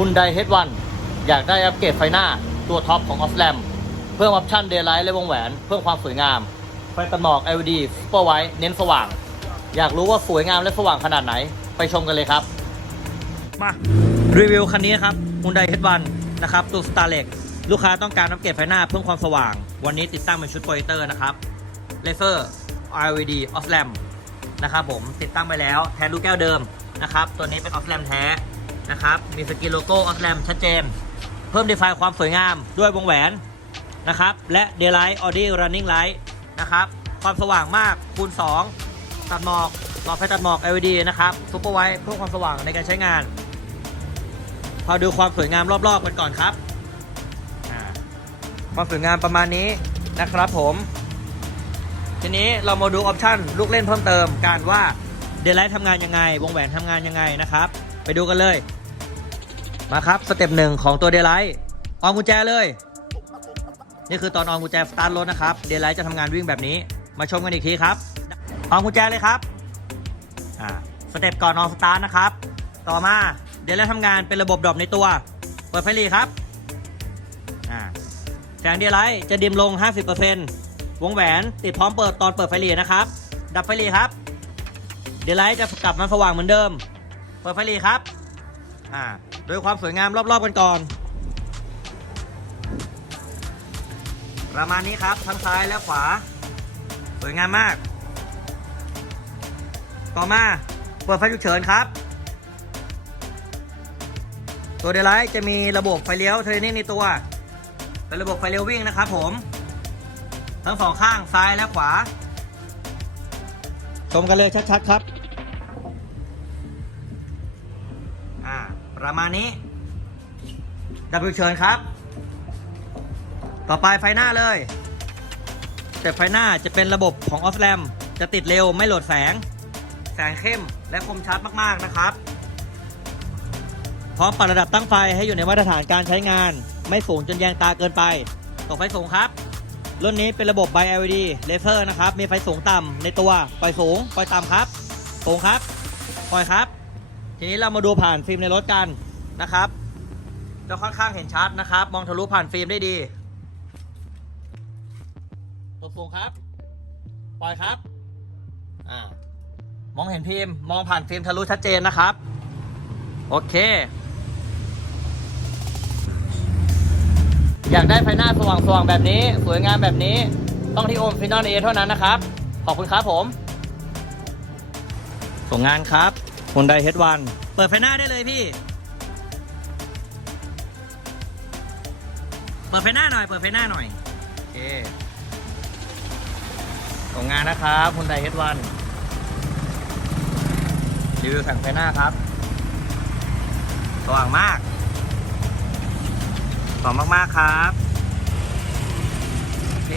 คุณไดเฮดวันอยากได้อัปเกรดไฟหน้าตัวท็อปของออฟแ m มเพิ่มออปชั่นเดย์ไลท์และวงแหวน เพิ่มความสวยงาม ไฟตัดหมอก LED ซูเปอร์ไวท์เน้นสว่าง อยากรู้ว่าสวยงามและสว่างขนาดไหน ไปชมกันเลยครับ มารีวิวคันนี้ครับ Hyundai H1 นะครับตัว Starlex ลูกค้าต้องการอัปเกรดไฟหน้าเพิ่มความสว่าง วันนี้ติดตั้งเป็นชุดโปรเจคเตอร์นะครับเลเซอร์ LED off lamp นะครับผมติดตั้งไปแล้วแทนลูกแก้วเดิมนะครับตัวนี้เป็น off lamp แท้ นะครับ มีสกรีนโลโก้ off lamp ชัดเจน เพิ่มดีไฟความสวยงามด้วยวงแหวนนะครับ และ daylight Audi running light นะครับ ความสว่างมากคูณ 2 ตัดหมอกหลอดไฟตัดหมอก LED นะครับซุปเปอร์ไวท์เพิ่มความสว่างในการใช้งานพอดูความสวยงามรอบๆกันก่อนครับความสวยงามประมาณนี้นะครับผม ทีนี้เรามาดูออปชันลูกเล่นเพิ่มเติมการว่าเดลไลท์ทำงานยังไง วงแหวนทำงานยังไงนะครับ ไปดูกันเลย มาครับ สเต็ปหนึ่งของตัวเดลไลท์ออมกุญแจเลย นี่คือตอนออมกุญแจสตาร์ทรถนะครับ เดลไลท์จะทำงานวิ่งแบบนี้ มาชมกันอีกทีครับ ออมกุญแจเลยครับอ่าสเต็ปก่อนออมสตาร์ทนะครับ ต่อมาเดลไลท์ทำงานเป็นระบบดรอปในตัว เปิดไฟหลีครับอ่าแสงเดลไลท์จะดิมลง 50%วงแหวนติดพร้อมเปิดตอนเปิดไฟหลีนะครับ ดับไฟหลีครับ เดลไลท์จะกลับมาสว่างเหมือนเดิม เปิดไฟหลีครับ อ่าโดยความสวยงามรอบๆกันก่อน ประมาณนี้ครับทั้งซ้ายและขวา สวยงามมาก ต่อมาเปิดไฟฉุกเฉินครับ ตัวเดลไลท์จะมีระบบไฟเลี้ยวเทรนนิ่งในตัว เป็นระบบไฟเลี้ยววิ่งนะครับผม ทั้งสองข้างซ้ายและขวา ชมกันเลยชัดๆครับ ประมาณนี้ดับเฉินครับ ต่อไปไฟหน้าเลยแต่ไฟหน้าจะเป็นระบบของออฟแลมจะติดเร็วไม่โหลดแสง แสงเข้มและคมชัดมาก ๆ นะครับ พร้อมปรับระดับตั้งไฟให้อยู่ในมาตรฐานการใช้งาน ไม่สูงจนแยงตาเกินไปต่อไฟสูงครับ รุ่นนี้เป็นระบบ Bi LED เลเซอร์นะครับ มีไฟสูงต่ำในตัว ปล่อยสูง ปล่อยต่ำครับ สูงครับ ปล่อยครับ ทีนี้เรามาดูผ่านฟิล์มในรถกันนะครับจะค่อนข้างเห็นชัดนะครับ มองทะลุผ่านฟิล์มได้ดีตกสูงครับ ปล่อยครับอ่ามองเห็นฟิล์มมองผ่านฟิล์มทะลุชัดเจนนะครับ โอเค อยากได้ไฟหน้าสว่างสว่างๆแบบนี้ สวยงามแบบนี้ ต้องที่โอมฟินอลเอเท่านั้นนะครับ ขอบคุณครับผม ส่งงานครับ ฮ u นไดเฮดวันเปิดไฟหน้าได้เลยพี่ เปิดไฟหน้าหน่อย เปิดไฟหน้าหน่อย โอเคส่งงานนะครับฮ u นไดเฮดวันรีวิวแสงไฟหน้าครับ สว่างมากสว่างมาก ๆ ครับ โอเค